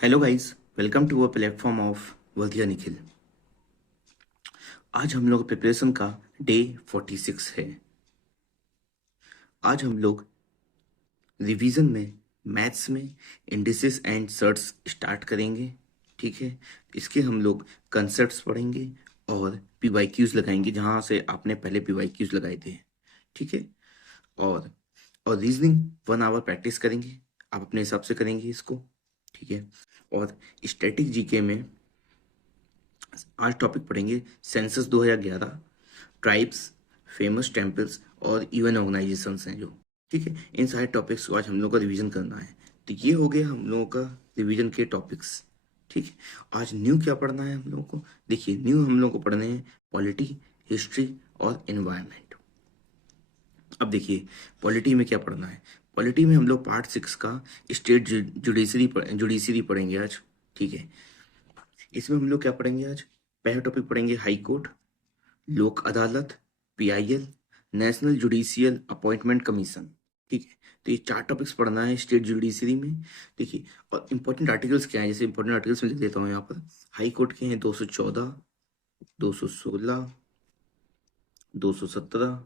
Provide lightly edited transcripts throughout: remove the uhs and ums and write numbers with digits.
Hello guys, welcome to a platform of वर्दिया निखिल। आज हम लोग प्रिपरेशन का डे 46 है। आज हम लोग रिवीजन में मैथ्स में इंडिसेस एंड सर्ट्स स्टार्ट करेंगे। ठीक है, इसके हम लोग कंसेप्ट्स पढ़ेंगे और पीवाईक्यूज लगाएंगे जहाँ से आपने पहले पीवाईक्यूज लगाए थे। ठीक है, और और रीजनिंग 1 आवर प्रैक्टिस करेंगे। आप अपने हिसाब से करेंगे इसको। ठीक है, और स्टैटिक जीके में आज टॉपिक पढ़ेंगे सेंसस 2011, ट्राइब्स, फेमस टेम्पल्स और इवन ऑर्गेनाइजेशंस हैं जो। ठीक है, इन सारे टॉपिक्स को आज हम लोग का रिवीजन करना है। तो ये हो गया हम लोगों का रिवीजन के टॉपिक्स। ठीक है, आज न्यू क्या पढ़ना है हम लोगों को? देखिए, न्यू हम लोग को पढ़ने हैं पॉलिटी, हिस्ट्री और एनवायरनमेंट। अब देखिए, पॉलिटी में क्या पढ़ना है। पॉलिटी में हम लोग पार्ट 6 का स्टेट जुडिशरी पढ़ेंगे आज। ठीक है, इसमें हम लोग क्या पढ़ेंगे आज? पहला टॉपिक पढ़ेंगे हाई कोर्ट, लोक अदालत, PIL, national judicial appointment commission. ठीक है, तो ये 4 टॉपिक्स पढ़ना है स्टेट जुडिशरी में। देखिए, और इंपॉर्टेंट आर्टिकल्स क्या है, जैसे इंपॉर्टेंट आर्टिकल्स में लिख देता हूँ यहाँ पर। हाई कोर्ट के हैं 214, 216, 217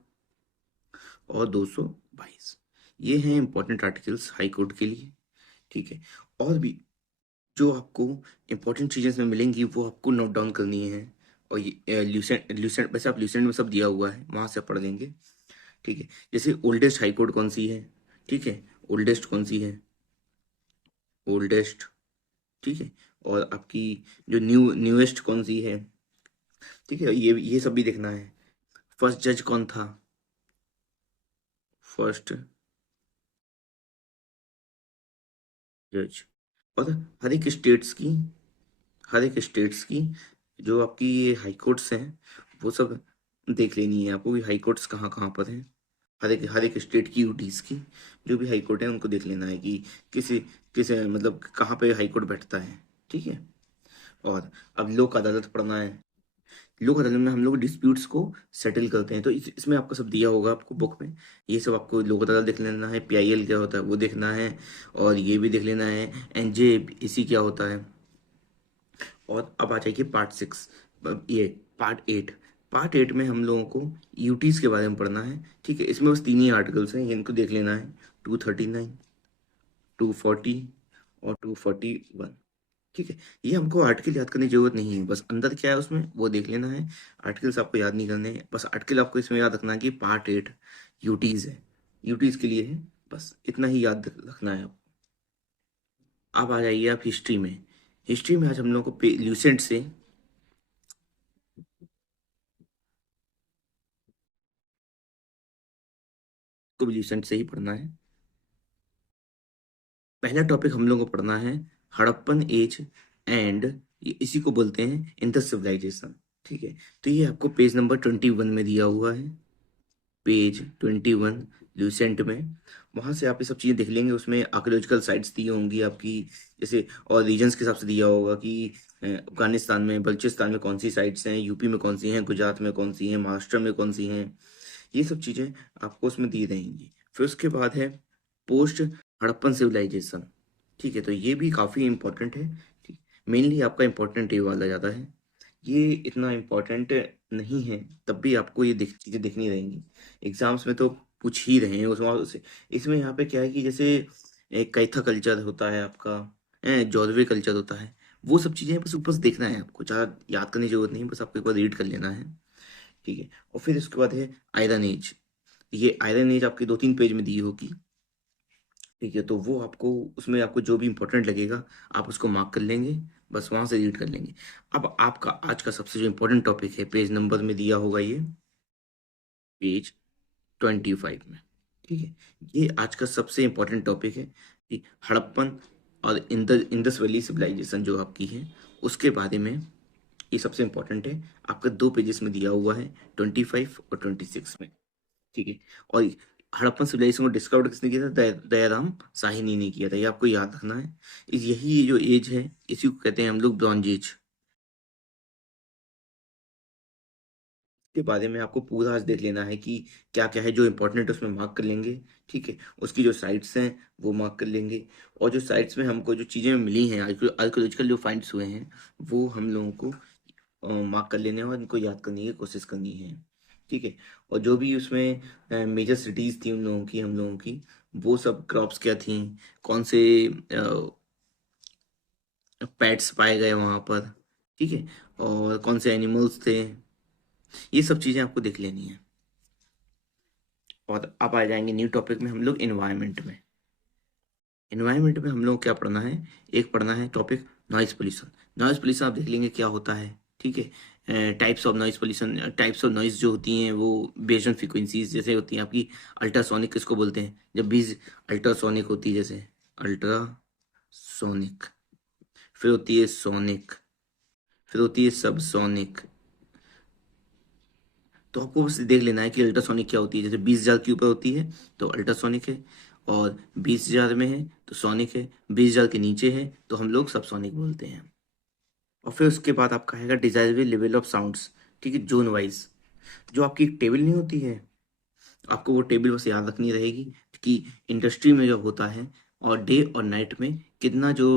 और 222। ये हैं इंपॉर्टेंट आर्टिकल्स हाई कोर्ट के लिए। ठीक है, और भी जो आपको इंपॉर्टेंट चीज़ें इसमें मिलेंगी वो आपको नोट डाउन करनी है। और ये ल्यूसेंट ल्यूसेंट वैसे आप ल्यूसेंट में सब दिया हुआ है, वहाँ से आप पढ़ लेंगे। ठीक है, जैसे ओल्डेस्ट हाई कोर्ट कौन सी है? ठीक है, ओल्डेस्ट कौन सी है? ओल्डेस्ट। ठीक है, और आपकी जो न्यूएस्ट कौन सी है? ठीक है, ये सब भी देखना है। फर्स्ट जज कौन था? फर्स्ट जज। और हर एक स्टेट्स की जो आपकी ये हाई कोर्ट्स हैं वो सब देख लेनी है आपको कि हाई कोर्ट्स कहाँ कहाँ पर हैं। हर एक स्टेट की यूटीज की जो भी हाई कोर्ट है उनको देख लेना है कि किसी किसी मतलब कहाँ पे हाई कोर्ट बैठता है। ठीक है, और अब लोक अदालत पढ़ना है। लोक अदालत में हम लोग डिस्प्यूट्स को सेटल करते हैं, तो इसमें आपको सब दिया होगा आपको बुक में। ये सब आपको लोक अदालत देख लेना है, पीआईएल क्या होता है वो देखना है, और ये भी देख लेना है एनजे इसी क्या होता है। और अब आ जाइए पार्ट 6, ये पार्ट 8 में हम लोगों को यूटीज के बारे में पढ़ना है। ठीक है, इसमें बस 3 ही आर्टिकल्स हैं, इनको देख लेना है। 239, 240 और 241। ठीक है, ये हमको आर्टिकल याद करने की जरूरत नहीं है, बस अंदर क्या है उसमें वो देख लेना है। आर्टिकल्स आपको याद नहीं करने हैं, बस आर्टिकल आपको इसमें याद रखना है कि पार्ट 8 यूटीज है, यूटीज के लिए है। बस इतना ही याद रखना है आपको। अब आ जाइए आप हिस्ट्री में। हिस्ट्री में आज हम लोग को ल्यूसेंट से को भी ल्यूसेंट से ही पढ़ना है। पहला टॉपिक हम लोग को पढ़ना है हड़प्पन एज एंड, इसी को बोलते हैं इंडस सिविलाइजेशन। ठीक है, तो ये आपको पेज नंबर 21 में दिया हुआ है। पेज 21 ल्यूसेंट में। वहाँ से आप ये सब चीज़ें देख लेंगे, उसमें आर्कियोलॉजिकल साइट्स दी होंगी आपकी, जैसे और रीजन्स के हिसाब से दिया होगा कि अफगानिस्तान में, बलूचिस्तान में कौन सी साइट्स हैं, यूपी में कौन सी हैं, गुजरात में कौन सी हैं, महाराष्ट्र में कौन सी हैं। ये सब चीज़ें आपको उसमें दी रहेंगी। फिर उसके बाद है पोस्ट हड़प्पन सिविलाइजेशन। ठीक है, तो ये भी काफ़ी इंपॉर्टेंट है। ठीक, मेनली आपका इंपॉर्टेंट ये वाला ज़्यादा है, ये इतना इम्पोर्टेंट नहीं है, तब भी आपको ये चीज़ें देखनी रहेंगी। एग्जाम्स में तो पूछ ही रहे हैं उसमें। इसमें यहाँ पे क्या है कि जैसे एक कैथा कल्चर होता है आपका, जौरवे कल्चर होता है, वो सब चीज़ें बस ऊपर से देखना है आपको, ज़्यादा याद करने की जरूरत नहीं, बस आपको एक बार रीड कर लेना है। ठीक है, और फिर उसके बाद है आयरन एज। ये आयरन एज आपकी 2-3 पेज में दी होगी। ठीक है, तो वो आपको उसमें आपको जो भी इंपॉर्टेंट लगेगा आप उसको मार्क कर लेंगे, बस वहां से रीड कर लेंगे। अब आपका आज का सबसे जो इंपॉर्टेंट टॉपिक है, पेज नंबर में दिया होगा ये, पेज 25 में। ठीक है, ये आज का सबसे इंपॉर्टेंट टॉपिक है कि हड़प्पन और इंदस वैली सिविलाइजेशन जो आपकी है उसके बारे में। ये सबसे इंपॉर्टेंट है, आपका 2 पेजेस में दिया हुआ है, 25 और 26 में। ठीक है, और हड़प्पन सिविलाइजेशन को डिस्कवर किसने किया था? दयाराम साहिनी ने किया था, ये आपको याद रखना है। यही जो एज है इसी को कहते हैं हम लोग ब्रॉन्ज एज। के बारे में आपको पूरा आज देख लेना है कि क्या क्या है जो इम्पोर्टेंट उसमें मार्क कर लेंगे। ठीक है, उसकी जो साइट्स हैं वो मार्क कर लेंगे, और जो साइट्स में हमको जो चीज़ें मिली हैं आर्कियोलॉजिकल जो फाइंड्स हुए हैं वो हम लोगों को मार्क कर लेने हैं और इनको याद करने की कोशिश करनी है। ठीक है, और जो भी उसमें मेजर सिटीज़ थी उन लोगों की हम लोगों की, वो सब क्रॉप्स क्या थी, कौन से पेट्स पाए गए वहाँ पर, ठीक है, और कौन से एनिमल्स थे, ये सब चीज़ें आपको देख लेनी है। और अब आ जाएंगे न्यू टॉपिक में हम लोग इन्वायरमेंट में। इन्वायरमेंट में हम लोग क्या पढ़ना है, एक पढ़ना है topic noise pollution. Noise pollution आप देख लेंगे क्या होता है। ठीक है, types of noise pollution, types of noise जो होती हैं वो बेस्ड ऑन फ्रीक्वेंसीज जैसे होती हैं आपकी। अल्ट्रासोनिक किसको बोलते हैं, जब बीज अल्ट्रासोनिक होती है, जैसे अल्ट्रासोनिक, फिर होती है सोनिक, फिर होती है सबसोनिक। तो आपको बस देख लेना है कि अल्ट्रासोनिक क्या होती है। जैसे 20,000 के ऊपर होती है तो अल्ट्रासोनिक है, और 20,000 में है तो सोनिक है, 20,000 के नीचे है तो हम लोग सबसोनिक बोलते हैं। और फिर उसके बाद आपका आएगा डिजायरेबल लेवल ऑफ साउंड्स। ठीक है, जोन वाइज जो आपकी एक टेबल नहीं होती है, आपको वो टेबल बस याद रखनी रहेगी कि इंडस्ट्री में जो होता है और डे और नाइट में कितना जो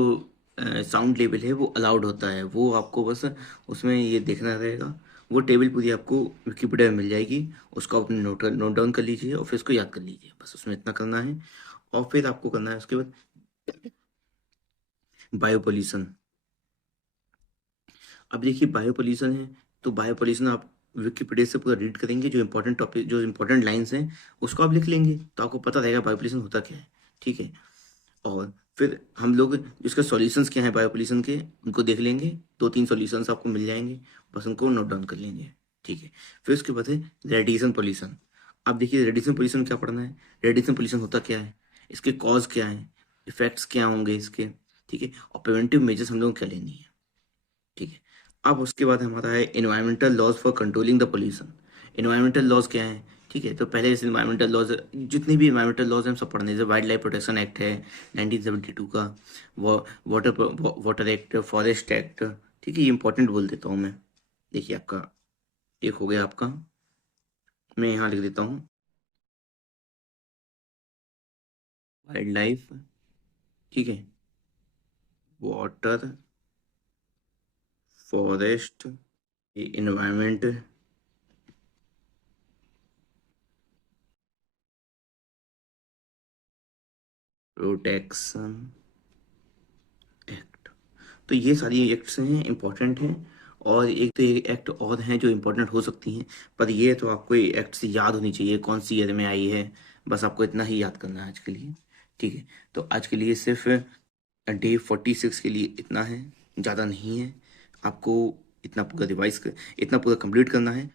साउंड लेवल है वो अलाउड होता है, वो आपको बस उसमें ये देखना रहेगा। वो टेबल पूरी आपको विकिपीडिया में मिल जाएगी, उसको अपने नोट डाउन कर लीजिए और फिर उसको याद कर लीजिए, बस उसमें इतना करना है। और फिर आपको करना है उसके बाद बायो पोल्यूशन। अब देखिए बायो पोल्यूशन है, तो बायो पोल्यूशन आप विकिपीडिया से पूरा रीड करेंगे, जो इंपॉर्टेंट टॉपिक जो इंपॉर्टेंट लाइंस हैं उसको आप लिख लेंगे तो आपको पता रहेगा बायो पोल्यूशन होता क्या है। ठीक है, और फिर हम लोग इसके सॉल्यूशंस क्या हैं बायो पोल्यूशन के, उनको देख लेंगे। 2-3 सॉल्यूशंस आपको मिल जाएंगे, बस उनको नोट डाउन कर लेंगे। ठीक है, फिर उसके बाद है रेडिएशन पोल्यूशन। अब देखिए रेडिएशन पोल्यूशन क्या पढ़ना है, रेडिएशन पोल्यूशन होता क्या है, इसके कॉज क्या है, इफेक्ट्स क्या होंगे इसके। ठीक है, और प्रिवेंटिव मेजर्स हम लोग क्या लेनी है। ठीक है, अब उसके बाद हमारा है environmental laws for controlling the pollution. Environmental laws क्या है, ठीक है, तो पहले इस इन्वायरमेंटल लॉज, जितने भी इन्वायरमेंटल लॉज हैं हम सब पढ़ने, जैसे वाइल्ड लाइफ प्रोटेक्शन एक्ट है 1972 का, water water act, forest act. ठीक है, ये इंपॉर्टेंट बोल देता हूँ मैं। देखिए आपका एक हो गया आपका, मैं यहाँ लिख देता हूँ वाइल्ड लाइफ, ठीक है, water, forest, environment, protection act. तो ये सारी एक्ट्स हैं, इंपॉर्टेंट हैं। और एक तो ये एक्ट और हैं जो इंपॉर्टेंट हो सकती हैं, पर ये तो आपको ये एक्ट से याद होनी चाहिए कौन सी ईयर में आई है, बस आपको इतना ही याद करना है आज के लिए। ठीक है, तो आज के लिए सिर्फ डे 46 के लिए इतना है, ज़्यादा नहीं है। आपको इतना पूरा कंप्लीट करना है।